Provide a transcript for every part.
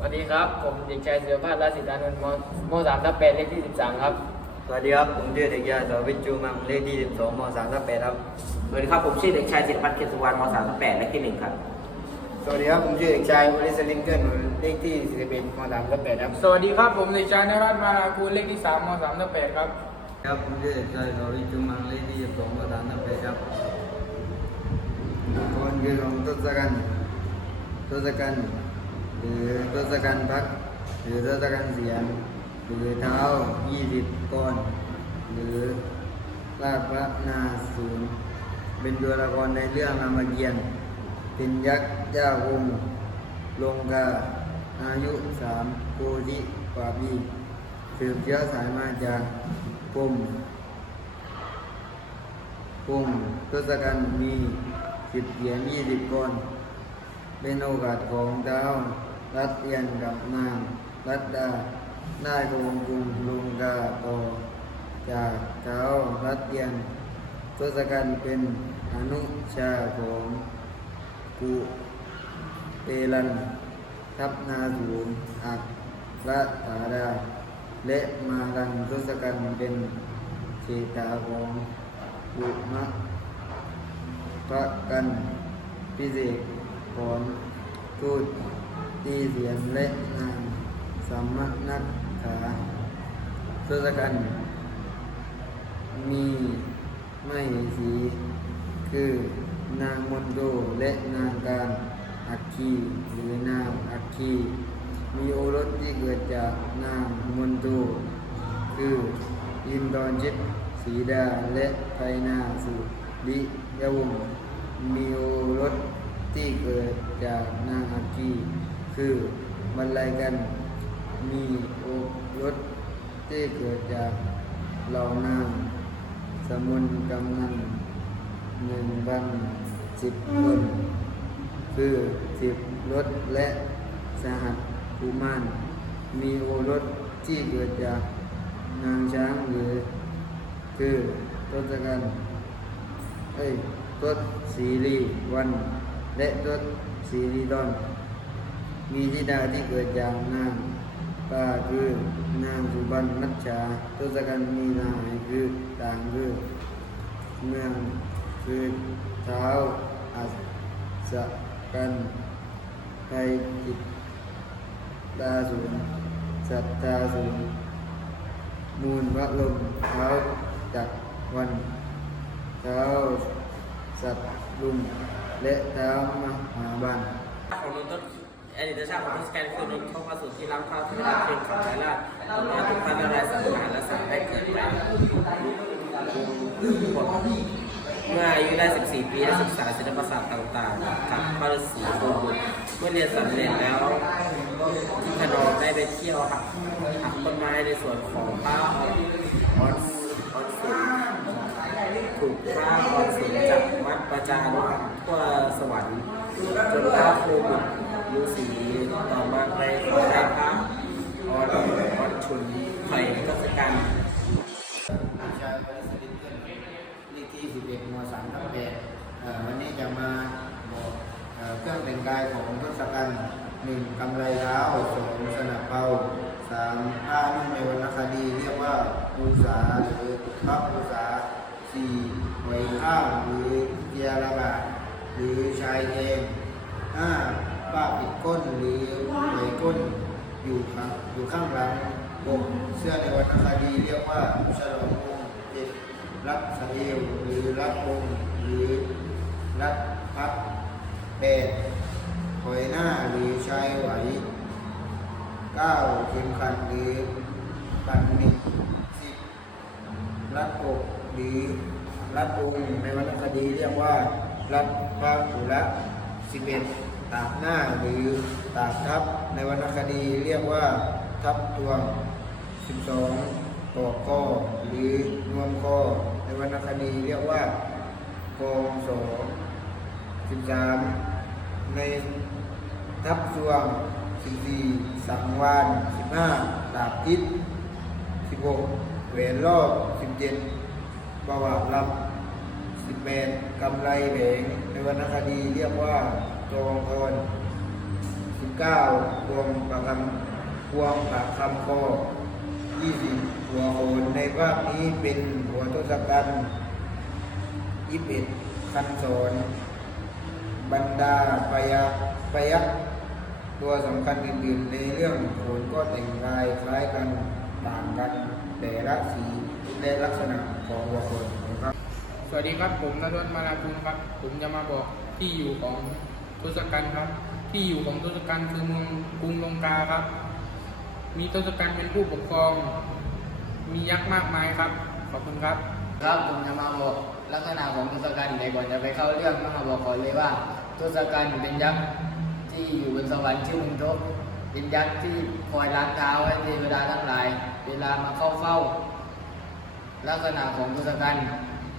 สวัสดีครับ ผมเด็กชายเสือพาดราชสิตานนท์มมสามทับแปดเลขที่สิบสามครับ สวัสดีครับ ผมชื่อเด็กชายสวิทย์จูมังเลขที่12ม3ทับ8ครับ สวัสดีครับผมชื่อเด็กชายศิริพัฒน์เขตสุวรรณม .3 แปดและที่หนึ่งครับ สวัสดีครับ ผมชื่อเด็กชายวลิสลิงเกิลเลขที่41ม3ทับ8ครับ สวัสดีครับผมเด็กชายนรัตน์มาลาคูณเลขที่3ม3ทับ8ครับครับผมชื่อเด็กชายสวิทย์จูมังเลขที่12ม3ทับ8ครับก่อนคือของทศกัณฐ์ทศกัณฐ์ หรือทศกัณฐ์พักหรือทศกัณฐ์เสียนหรือเท้า20ก้อนหรือลาพระนาศูนย์เป็นตัวละครในเรื่องรามเกียรติ์เป็นยักษ์เจ้าวงลงกาอายุสามโพธิปาปีสืบเชื้อสายมาจากกรมกรมทศกัณฐ์มีสิบเหรียญยี่สิบก้อนเป็นโอกาสของเจ้า รัฐเรียนกับนางรัตดาได้โกงกรุงลุงกาโตจากเจ้ารัฐเรียนทศกัณฐ์เป็นอนุชาของกุเปรัน ทัพนาสูนอักระธาดา และมารันทศกัณฐ์เป็นเชตาของกุมะพระกันพิเศษของทูต ตีเสียงและนางสมนักขาทศกัณฐ์มีไม่สี คือนางมนโดและนางการอัคคีหรือนางอัคคีมีโอรสที่เกิดจากนางมนโดคืออินทรชิตสีดาและไพนาสุริยวงมีโอรสที่เกิดจากนางอัคคี คือบรรลัยกันมีโอรสที่เกิดจากเหล่านางสมุนกำนันหนึ่งพันสิบคนคือสิบรถและสหัสกุมารมีโอรสที่เกิดจากนางช้างหรือ คือทศกัณฐ์เอ้ยทศสีรีวัน และทศสีรีดอน มีธิดาที่เกิดจากนางป้าคือนางสุบรรณมัชชาทศกัณฐ์มีนามคือต่างคือเมืองคือเท้าอัสกันไทยจิตตาสูนสัตตาสูนมูลพระลมเท้าจักวันเท้าสัตลุงและเท้ามหาบัน องนนทอดีตชาติของทศกัณฐ์คือนนทพระสุทธิล้ำข้าวเทวราชเพียงขับไทยราชตำนานทุกพันนารายสังหารและสั่งให้เกิดจากเมื่ออายุได้ 14 ปีได้ศึกษาศิลปศาสตร์ต่างๆกับพระฤาษีโกบุเมื่อเรียนสำเร็จแล้วที่ขนองได้ไปเที่ยวหักหักต้นไม้ในสวนของพระออนออนออนสุนถูกพระออนสิงจากวัดประจานทั่วสวรรค์จนพระโคบุตร สีต่อมาไปขอให้พระออนออนชุนไผ่ทศกัณฐ์ชายบริสุทธิ์เกินเลขที่11มทับ8เอ่อวันนี้จะมาบอกเครื่องแต่งกายของทศกัณฐ์หนึ่งกำไรเท้าสองสนับเป้าสามผ้านุ่งในวรรณคดีเรียกว่าภูษาหรือพระภูษาสี่ไหวข้าวหรือเจียระบาหรือชายเองห้า ป้าปิดก้นหรือไหวก้นอยู่ข้างอยู่ข้างหลังหกเสื้อในวรรณคดีเรียกว่าฉลองวงศ์เจ็ดรับสะเอวหรือรับวงหรือรับพับแปดหอยหน้าหรือชายไหวเก้าเข็มขัดหรือปันนิดสิบรัดอกหรือรัดองค์ในวรรณคดีเรียกว่ารัดพระกุละสิบเอ็ด ตากหน้าหรือตากทับในวรรณคดีเรียกว่าทับตวง 12ต่อข้อหรือนวมข้อในวรรณคดีเรียกว่ากองสอง13ในทับช่วง14สังวาน15ดาบทิศ16เวนรอบ17ประวัติลับ18กำไรแหวงในวรรณคดีเรียกว่าจอง พร19พวงปากคำควงปากคำคอยี่สิบหัวโอนในภาพนี้เป็นหัวทศกัณฐ์ยี่สิบคันสอนบรรดาปยักปยักตัวสำคัญอื่นๆในเรื่องโขนก็แต่งกายคล้ายกันต่างกันแต่ละสีและลักษณะของหัวโขนนะครับ สวัสดีครับผมนรนมาลาคุณครับ ผมจะมาบอกที่อยู่ของ ทศกัณฐ์ครับ ที่อยู่ของทศกัณฐ์คือเมืองกรุงลงกาครับ มีทศกัณฐ์เป็นผู้ปกครอง มียักษ์มากมายครับ ขอบคุณครับ ครับผมจะมาบอกลักษณะของทศกัณฐ์แต่ก่อนจะไปเข้าเรื่องมาบอกก่อนเลยว่าทศกัณฐ์เป็นยักษ์ที่อยู่บนสวรรค์ชื่อมุนทบเป็นยักษ์ที่คอยล้างเท้าให้เทวดาทั้งหลาย เวลามาเข้าเฝ้า ลักษณะของทศกัณฐ์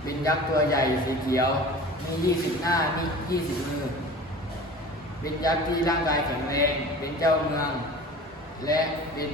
เป็นยักษ์ตัวใหญ่สีเขียวมียี่สิบหน้ามียี่สิบมือ เป็นยักษ์ที่ร่างกายแข็งแรง เป็นเจ้าเมือง และเป็น